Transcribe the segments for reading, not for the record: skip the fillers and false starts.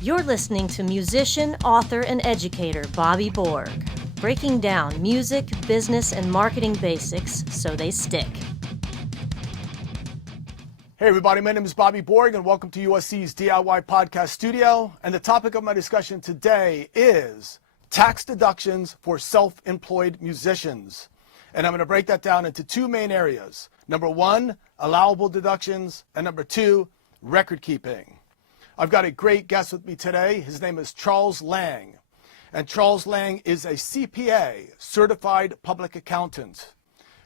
You're listening to musician, author, and educator Bobby Borg, breaking down music, business, and marketing basics so they stick. Hey everybody, my name is Bobby Borg and welcome to USC's DIY Podcast Studio. And the topic of my discussion today is tax deductions for self-employed musicians. And I'm going to break that down into two main areas. Number one, allowable deductions, and number two, record keeping. I've got a great guest with me today. His name is Charles Laing. And Charles Laing is a CPA, Certified Public Accountant.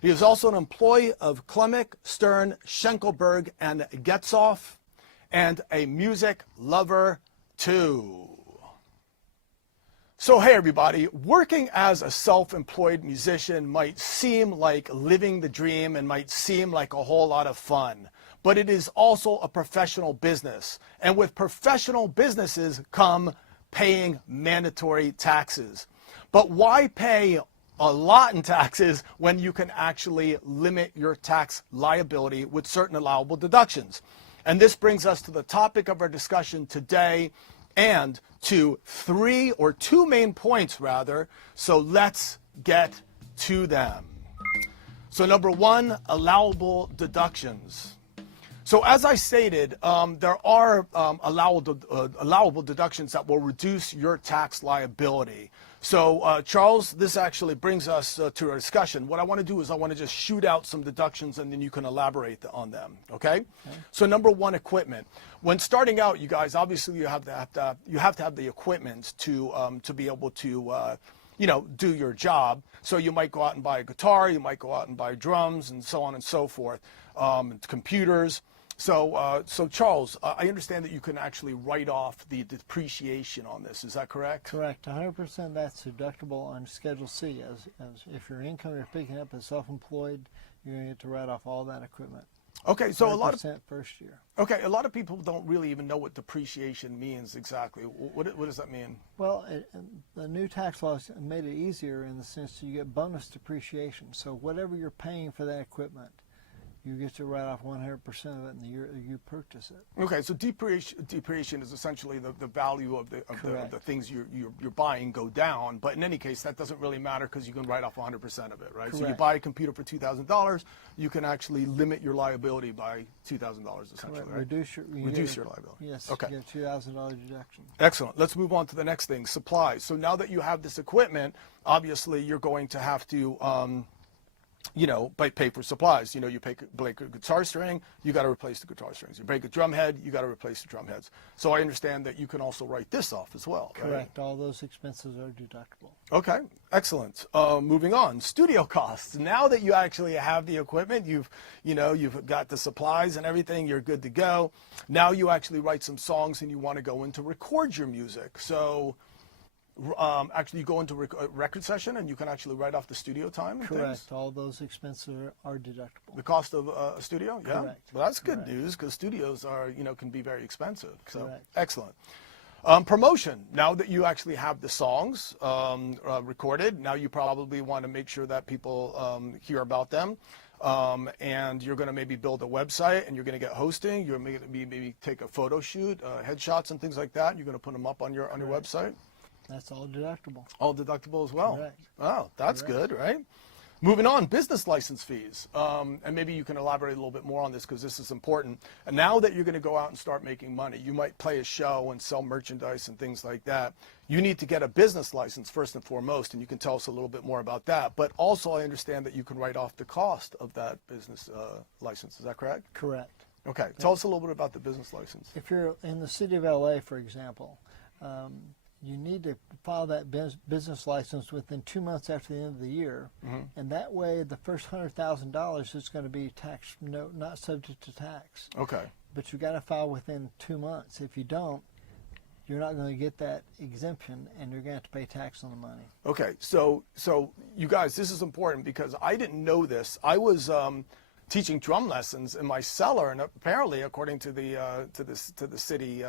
He is also an employee of Klemick, Stern, Schenkelberg, and Getzoff, and a music lover too. So hey everybody, working as a self-employed musician might seem like living the dream and might seem like a whole lot of fun. But it is also a professional business. And with professional businesses come paying mandatory taxes. But why pay a lot in taxes when you can actually limit your tax liability with certain allowable deductions? And this brings us to the topic of our discussion today and to two main points rather. So let's get to them. So number one, allowable deductions. So as I stated, there are allowable deductions that will reduce your tax liability. So Charles, this actually brings us to our discussion. What I want to do is I want to just shoot out some deductions and then you can elaborate on them, okay? So number one, equipment. When starting out, you guys, obviously you have to have the equipment to be able to do your job. So you might go out and buy a guitar, you might go out and buy drums and so on and so forth, computers. So Charles, I understand that you can actually write off the depreciation on this. Is that correct? Correct. 100% that's deductible on Schedule C. As if your income you're picking up as self-employed, you're going to get to write off all that equipment. Okay, so a lot of first year. Okay, a lot of people don't really even know what depreciation means exactly. What does that mean? Well, the new tax laws made it easier in the sense that you get bonus depreciation. So whatever you're paying for that equipment, you get to write off 100% of it in the year you purchase it. Okay, so depreciation is essentially the value of the things you're buying go down. But in any case, that doesn't really matter because you can write off 100% of it, right? Correct. So you buy a computer for $2,000, you can actually limit your liability by $2,000 essentially, right? Reduce your liability. Yes. Okay. You get a $2,000 deduction. Excellent. Let's move on to the next thing, supplies. So now that you have this equipment, obviously you're going to have to pay for supplies. You break a guitar string, you got to replace the guitar strings. You break a drum head, you got to replace the drum heads. So I understand that you can also write this off as well, right? Correct. All those expenses are deductible. Okay, excellent. Moving on, studio costs. Now that you actually have the equipment, you've got the supplies and everything, you're good to go. Now you actually write some songs and you want to go in to record your music. So actually you go into a record session and you can actually write off the studio time and Correct. things? All those expenses are deductible. The cost of a studio? Yeah. Correct. Well, that's good Correct. news because studios are, can be very expensive. So Correct. excellent. Promotion. Now that you actually have the songs recorded, now you probably want to make sure that people hear about them. And you're going to maybe build a website and you're going to get hosting. You're going to maybe take a photo shoot, headshots and things like that. You're going to put them up on your website. That's all deductible. All deductible as well? Correct. Oh, that's good, right? Moving on, business license fees. And maybe you can elaborate a little bit more on this because this is important. And now that you're going to go out and start making money, you might play a show and sell merchandise and things like that. You need to get a business license first and foremost, and you can tell us a little bit more about that. But also I understand that you can write off the cost of that business license. Is that correct? Correct. Okay. Tell us a little bit about the business license. If you're in the city of LA, for example, you need to file that business license within 2 months after the end of the year, and that way the first $100,000 is going to be not subject to tax. Okay. But you got to file within 2 months. If you don't, you're not going to get that exemption, and you're going to have to pay tax on the money. Okay. So you guys, this is important because I didn't know this. I was teaching drum lessons in my cellar, and apparently, according to the city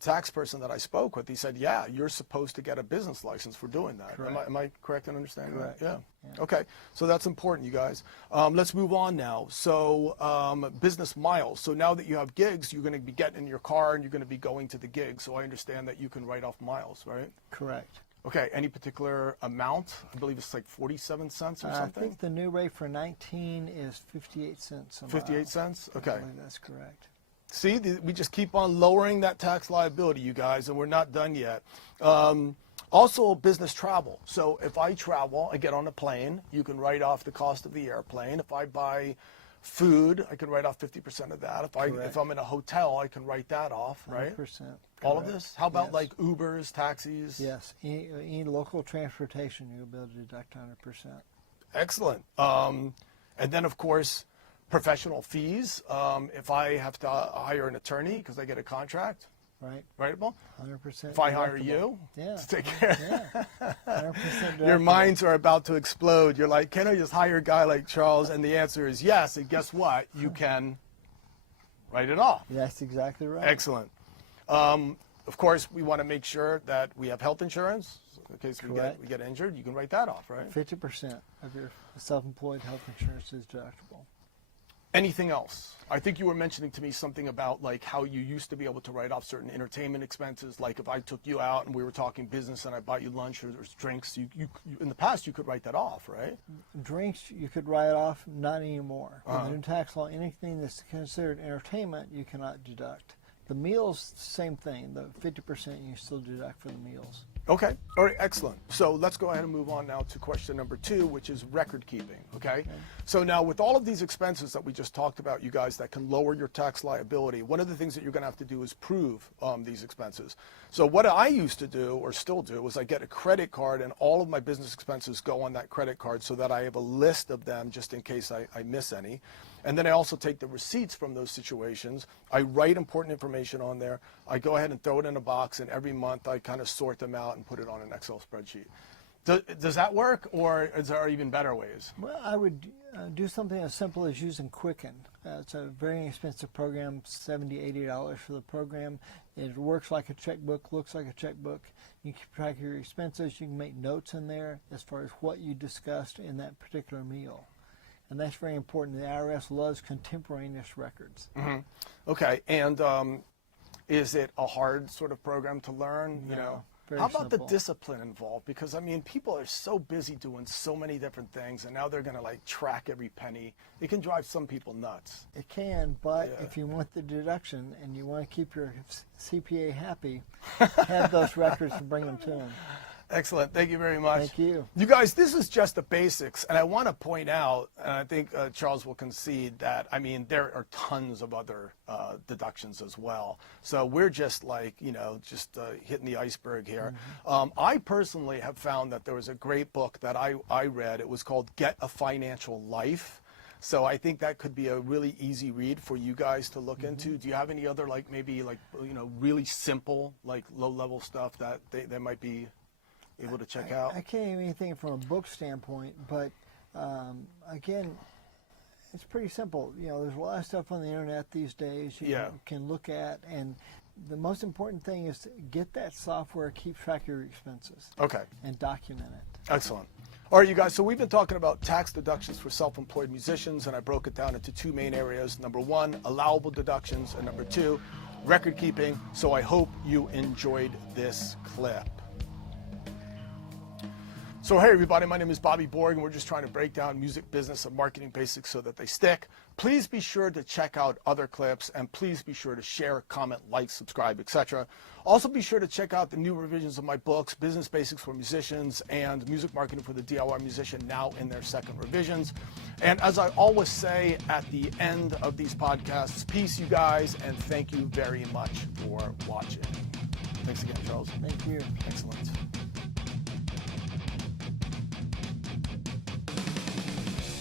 tax person that I spoke with. He said, yeah, you're supposed to get a business license for doing that. Am I correct in understanding Correct. that? Yeah. Okay, so that's important, you guys. Let's move on now. So business miles. So now that you have gigs, you're going to be getting in your car and you're going to be going to the gig. So I understand that you can write off miles, right? Correct. Okay, any particular amount? I believe it's like 47 cents or something? I think the new rate for 19 is 58 cents a mile. 58 cents? Okay. I believe that's correct. See, we just keep on lowering that tax liability, you guys, and we're not done yet. Also, business travel. So if I travel, I get on a plane, you can write off the cost of the airplane. If I buy food, I can write off 50% of that. If I'm in a hotel, I can write that off, right? 100%. All of this? How about Yes. like Ubers, taxis? Yes. Any local transportation, you'll be able to deduct 100%. Excellent. And then, of course, professional fees. If I have to hire an attorney because I get a contract, Right. writable. 100%. If I hire deductible. you Yeah. to take care. Yeah. 100% Your deductible. minds are about to explode. You're like, can I just hire a guy like Charles? And the answer is yes. And guess what? You can write it off. That's exactly right. Excellent. Of course, we want to make sure that we have health insurance. In case we get injured, you can write that off, right? 50% of your self-employed health insurance is deductible. Anything else? I think you were mentioning to me something about like how you used to be able to write off certain entertainment expenses. Like if I took you out and we were talking business and I bought you lunch or drinks, you in the past you could write that off, right? Drinks, you could write off, not anymore. With the new tax law, anything that's considered entertainment, you cannot deduct. The meals, same thing. The 50% you still deduct for the meals. Okay. All right. Excellent. So let's go ahead and move on now to question number 2, which is record keeping. Okay. So now with all of these expenses that we just talked about, you guys, that can lower your tax liability, one of the things that you're going to have to do is prove these expenses. So what I used to do, or still do, was I get a credit card and all of my business expenses go on that credit card so that I have a list of them just in case I miss any. And then I also take the receipts from those situations. I write important information on there. I go ahead and throw it in a box, and every month I kind of sort them out and put it on an Excel spreadsheet. Does that work, or is there even better ways? Well, I would do something as simple as using Quicken. It's a very inexpensive program, $70, $80 for the program. It works like a checkbook, looks like a checkbook. You can keep track of your expenses. You can make notes in there as far as what you discussed in that particular meal. And that's very important. The IRS loves contemporaneous records. Mm-hmm. Okay, and is it a hard sort of program to learn? No, you know, very how about simple. the discipline involved? Because I mean, people are so busy doing so many different things, and now they're going to like track every penny. It can drive some people nuts. It can, but Yeah. if you want the deduction and you want to keep your CPA happy, have those records and bring them to them. Excellent. Thank you very much. Thank you. You guys, this is just the basics. And I want to point out, and I think Charles will concede that, I mean, there are tons of other deductions as well. So we're just like, you know, just hitting the iceberg here. I personally have found that there was a great book that I read. It was called Get a Financial Life. So I think that could be a really easy read for you guys to look into. Do you have any other, like, maybe, like, you know, really simple, like, low-level stuff that they might be able to check out? I can't even think from a book standpoint, but again, it's pretty simple. You know, there's a lot of stuff on the internet these days you can look at, and the most important thing is to get that software, keep track of your expenses. Okay. And document it. Excellent. All right, you guys, so we've been talking about tax deductions for self-employed musicians, and I broke it down into 2 main areas. Number 1, allowable deductions, and number 2, record keeping. So I hope you enjoyed this clip. So hey everybody, my name is Bobby Borg, and we're just trying to break down music business and marketing basics so that they stick. Please be sure to check out other clips, and please be sure to share, comment, like, subscribe, etc. Also be sure to check out the new revisions of my books, Business Basics for Musicians and Music Marketing for the DIY Musician, now in their 2nd revisions. And as I always say at the end of these podcasts, peace you guys, and thank you very much for watching. Thanks again, Charles. Thank you. Excellent.